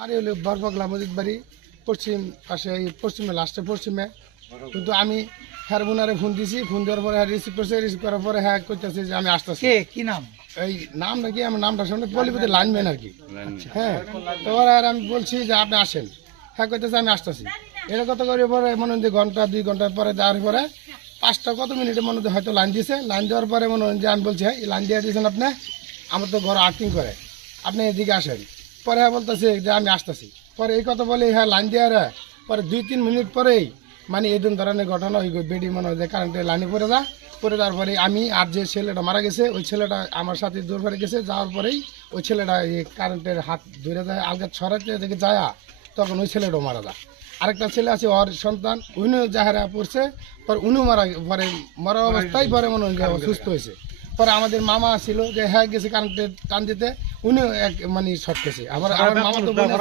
বাড়ি হলো বরবগলা মসজিদ বাড়ি পশ্চিম পাশে এই পশ্চিমে লাস্টে পশ্চিমে। কিন্তু আমি হ্যাঁ বোনারে ফোন দিছি, ফোন দেওয়ার পরে হ্যাঁ রিসিভ করছে, রিসিভ করার পরে হ্যাঁ করতেছে যে আমি আসতেছি। কে কি নাম? এই নাম নাকি আমার নামটা শুনে পলিপতি লাইনম্যান আর কি। হ্যাঁ, তো আর আমি বলছি যে আপনি আসেন, হ্যাঁ করতেছে আমি আসতেছি। এটা কত করে পরে মনে হয় যে ঘন্টা 2 ঘন্টা পরে দেওয়ার পরে 5টা কত মিনিটে মনে হয় হয়তো লাইন দিয়েছে। লাইন দেওয়ার পরে মনে হয় যে আমি বলছি হ্যাঁ লাইন দিয়ে দিয়েছেন আপনি, আমার তো ঘর আর্টিং করে, আপনি এদিকে আসেন। পরে হ্যাঁ বলতেছে যে আমি আসতেছি। পরে এই কথা বলে হ্যাঁ লাইন দেওয়ার পরে 2-3 মিনিট পরেই মানে এই ধরনের ঘটনা ওই বেডি মনে হয় যে কারেন্টের লাইনে পড়ে যা, পরে তারপরে আমি আর যে ছেলেটা মারা গেছে ওই ছেলেটা আমার সাথে দূর করে গেছে, যাওয়ার পরেই ওই ছেলেটা এই কারেন্টের হাত ধরে যায় আলগা ছড়াতে থেকে যায়, তখন ওই ছেলেটাও মারা যায়। আরেকটা ছেলে আছে ওর সন্তান, উনিও যাহারা পড়ছে, পরে উনিও মারা পরে মরা অবস্থায় পরে মনে হয় যে ও সুস্থ হয়েছে। পরে আমাদের মামা ছিল যে হ্যাঁ গেছে কারেন্টের টান দিতে, উনিও এক মানে শর্ট গেছে। আবার আমার মামা তো